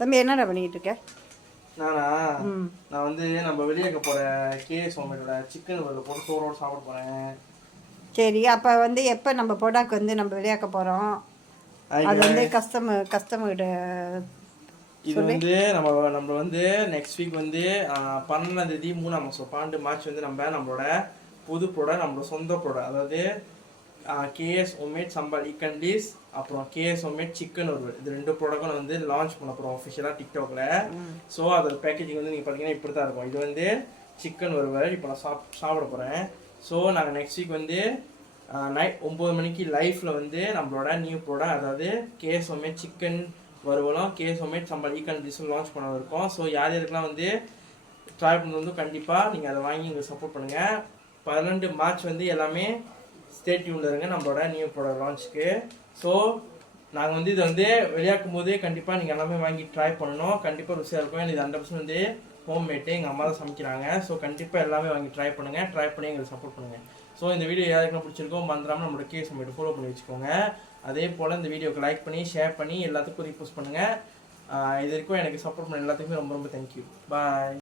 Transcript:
தம்பி என்னடா பண்ணிக்கிட்டு இருக்க? நானா நான் வந்து நம்ம வெளியே போகிற கேஎஸ் ஹோம்மேடோட சிக்கன் வறுவல் போட்டு சோறோடு சாப்பிட போகிறேன். சரி, அப்போ வந்து எப்போ நம்ம ப்ராடக்ட் வந்து நம்ம வெளியாக்க போகிறோம்? அது வந்து கஸ்டமர்கிட்ட இது வந்து நம்ம வந்து நெக்ஸ்ட் வீக் வந்து 12ஆம் தேதி 3ஆம் மாதம் 12 மார்ச் வந்து நம்மளோட புது ப்ராடக்ட், நம்மளோட சொந்த ப்ராடக்ட், அதாவது கேஎஸ் ஹோம்மேட் சம்பல் ஈக்கன்டிஸ், அப்புறம் கேஎஸ் ஹோம்மேட் சிக்கன் வறுவல், இது 2 ப்ராடக்டும் வந்து லான்ச் பண்ண போகிறோம் ஒஃபிஷியலாக டிக்டாக்ல. ஸோ அதோட பேக்கேஜிங் வந்து நீங்கள் பார்த்தீங்கன்னா இப்படி தான் இருக்கும். இது வந்து சிக்கன் வறுவல் இப்போ நான் சாப்பிட போகிறேன். ஸோ நாங்கள் நெக்ஸ்ட் வீக் வந்து நைட் 9 மணிக்கு லைஃப்பில் வந்து நம்மளோட நியூ ப்ராடக்ட், அதாவது கேஎஸ் ஹோம்மேட் சிக்கன் வறுவலும் கேஎஸ் ஹோம்மேட் சம்பல் ஈக்கன்டிஸும் லான்ச் பண்ண இருக்கோம். ஸோ யார் யாருக்கெல்லாம் வந்து ட்ரை பண்ணது வந்து கண்டிப்பாக நீங்கள் அதை வாங்கி எங்களுக்கு சப்போர்ட் பண்ணுங்கள். 12 மார்ச் வந்து எல்லாமே ஸ்டே டியூன்ல இருங்க நம்மளோட நியூ ப்ராடக்ட் லான்ச்சுக்கு. ஸோ நாங்கள் வந்து இதை வந்து வெளியாக்கும் போதே கண்டிப்பாக நீங்கள் எல்லாமே வாங்கி ட்ரை பண்ணணும். கண்டிப்பாக ருசியாக இருக்கும். இது 100% வந்து ஹோம்மேட்டு, எங்கள் அம்மா தான் சமைக்கிறாங்க. ஸோ கண்டிப்பாக எல்லாமே வாங்கி ட்ரை பண்ணுங்கள். ட்ரை பண்ணி எங்களுக்கு சப்போர்ட் பண்ணுங்கள். ஸோ இந்த வீடியோ யாருக்கும் பிடிச்சிருக்கோ மறந்துடாமல் நம்மளோட கேஎஸ் ஹோம்மேட் ஃபாலோ பண்ணி வச்சுக்கோங்க. அதே போல் இந்த வீடியோக்கு லைக் பண்ணி ஷேர் பண்ணி எல்லாத்துக்கும் ரீபோஸ்ட் பண்ணுங்கள். இது வரைக்கும் எனக்கு சப்போர்ட் பண்ண எல்லாத்துக்குமே ரொம்ப ரொம்ப தேங்க்யூ. பாய்.